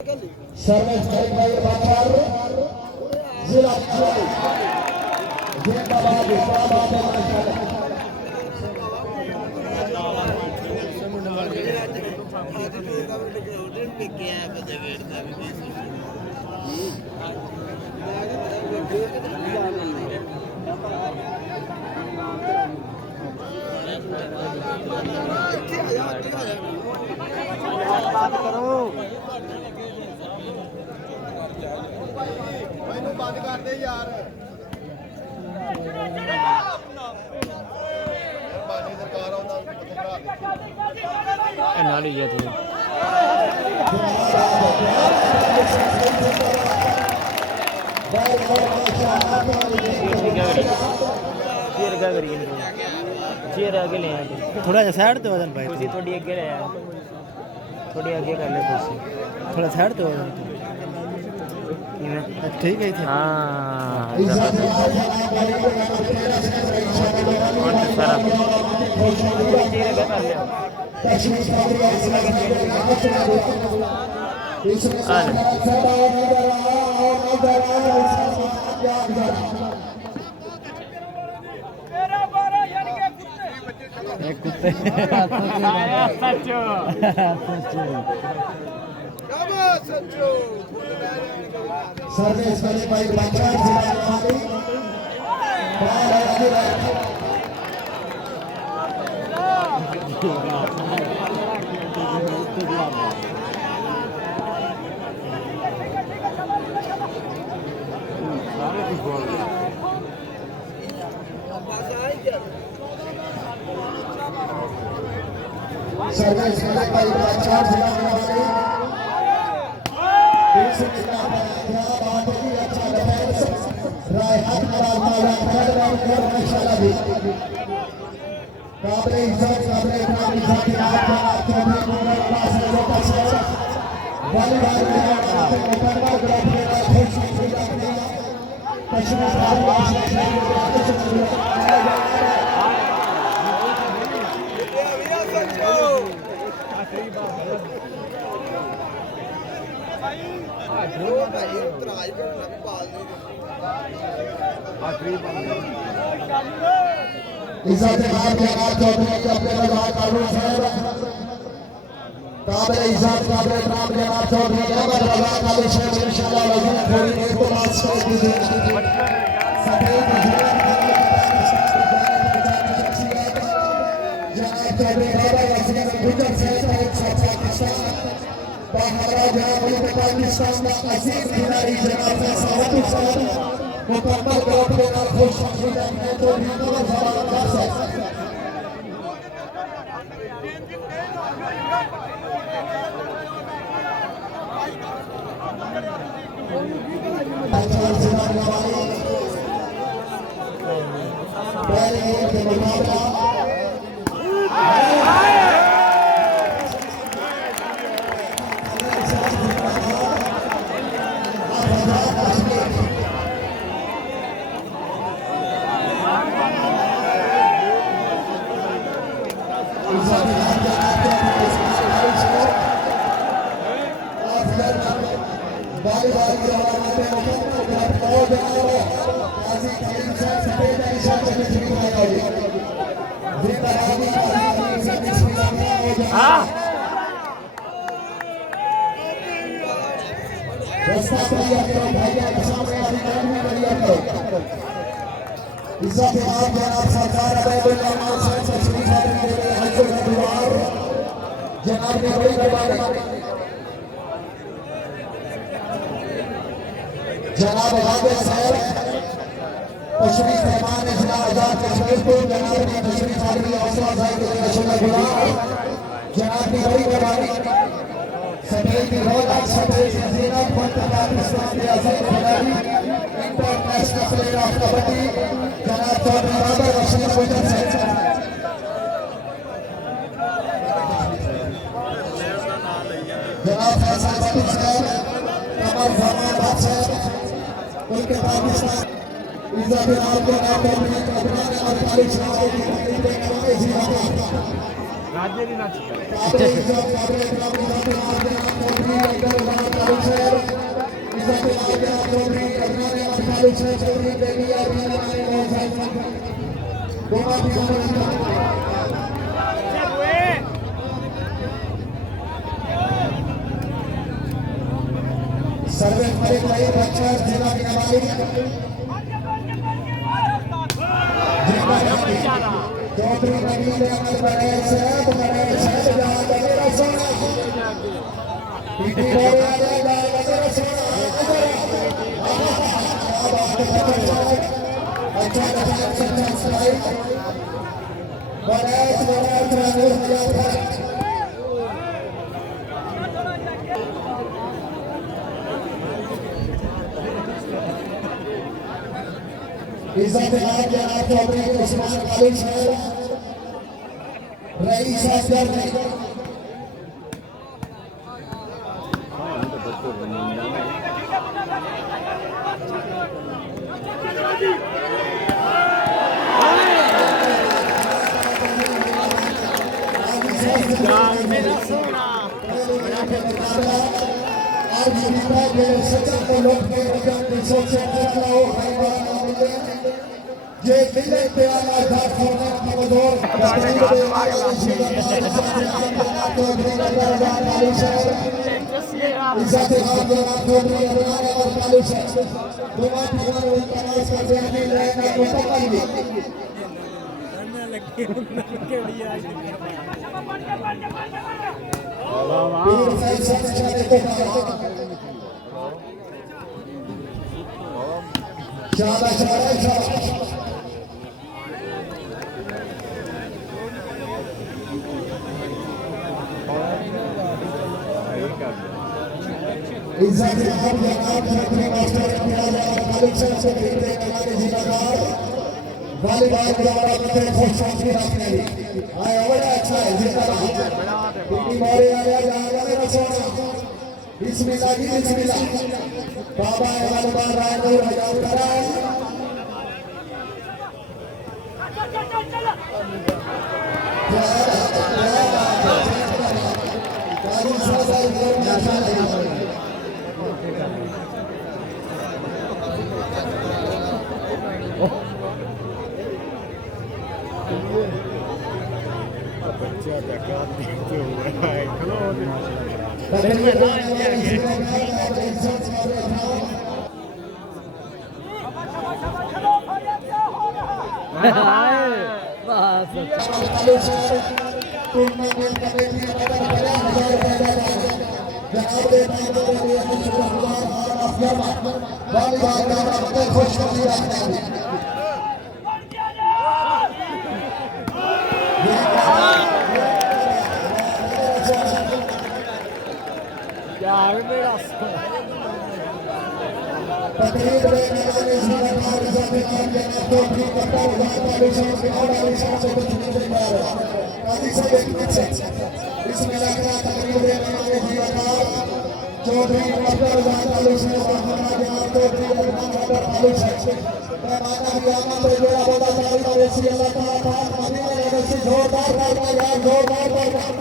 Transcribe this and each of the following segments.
सर्वश्रेष्ठ भाई बाजार जिला जिंदाबाद इस्लामाबाद माशाल्लाह बंद कर दे यार ਨਾਲ ਹੀ ਹੈ ਥੋੜੀ चेयर आगे ले आए थोड़ा सा साइड पे वजन भाई कुर्सी थोड़ी आगे ले आए थोड़ी आगे कर ले कुर्सी थोड़ा साइड पे वजन ठीक है हाँ सारा चेयर आगे कर ले कुत्ते सर्विस वाले भाई बाजार जिला सर्विस वाले भाई बाजार जिला इज्जत खान के नाम चौधरी के अपने बाजार कानून साहब काबिल इज्जत काबिल नाम के नाम चौधरी के बाजार कानून साहब इंशाल्लाह वजीर थोड़ी देर को बात कर दीजिए सफेद जनाब चौधरी बाबा वसीम गुजर साहब पाकिस्तान महाराजा पाकिस्तान का अजीम खिलाड़ी जनाब साहब मुकम्मल ग्राउंड में ना खुश है तो बिल्कुल जबरदस्त है के मुकाबला जनाब साहब तशरीफ मेहमान जिला आजाद कश्मीर को जनाब ने तशरीफ आदमी हौसला साहब जनाब की बड़ी मेहरबानी सफेद की रौनक सफेद की जीनत पाकिस्तान के अजीम खिलाड़ी इंटरनेशनल प्लेयर ऑफ कबड्डी जनाब चौधरी बाबर वसीम गुजर साहब जनाब फैसल बट्टी साहब कमर फरमान बादशाह उनके पाकिस्तान इज्जत नाम के नाम पर अपने और तारीख से सर्वे हमारे भाई बच्चा जिला के वाली चौधरी नगीले अमर बड़े साहब जहां बनेरा सोना पीटी बोले आ जाएगा बनेरा सोना अच्छा अच्छा स्ट्राइक बड़े रणवीर हजार इज्जत है जनाब चौधरी उस्मान वाली साहब रईस अफसर ये मिले प्यारा घाट होने की मदोर इज्जत है चौधरी अबनाने और कालू से दुआ भगवान उनका नाश कर देने लेना मुकम्मल पीर फैसल चले को शाबाश शाबाश शाबाश इज्जत है जनाब चौधरी मास्टर इम्तियाज और मालिक साहब से खेलते हमारे जिलाकार वाली बात द्वारा अपने खुशहाली रखने आया बड़ा अच्छा है जिंदाबाद पीटी मोरे आया जाएगा मेरा सोना बिस्मिल्लाह जी बिस्मिल्लाह बाबा वाले बार रायपुर हजार कराए तकरीब में मैदान जिलाकार जमीन के चौधरी कप्तान वाली साहब के और वाली साहब से कुछ नहीं देता है काजी साहब एक मिनट से इसमें लगा तकरीब में मैदान जिलाकार चौधरी कप्तान वाली साहब हमारा जनाब चौधरी वाली साहब मैं माना कि आमा पे जोड़ा बोला ताली और ऐसी अल्लाह ताला पाक मदीने में से जोरदार करता यार जोरदार करता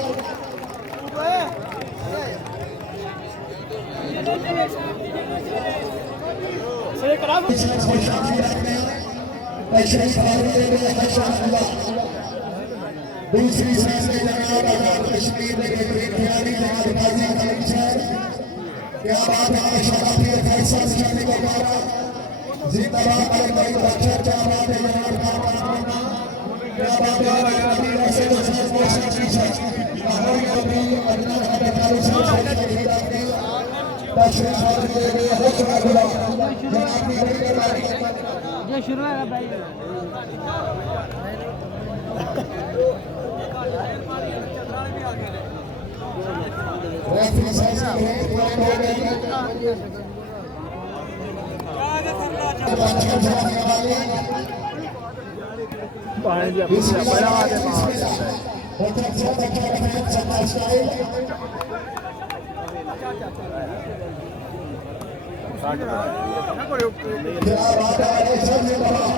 दूसरी साइड में जनाब आजाद कश्मीर में खिलाड़ी जनाब गाजी खालिद साहब क्या बात है शराफी फैसल चलने को द्वारा जिंदाबाद और भाई बच्चा क्या बात है जनाब का क्या बात है अभी ऐसे तो सब कोशिश की है और अभी अन्ना हटा खालिद साहब से खिलाड़ी तशरीफ फरमा के हो चुका जनाब की बड़ी बात ये शुरू है भाई रेफरी साहब ने पॉइंट हो गई बच्चा जाने वाले पानी जी अपना बड़ा आदमी बच्चा बच्चा स्टाइल क्या बात है सब ने कहा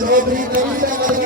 जो भी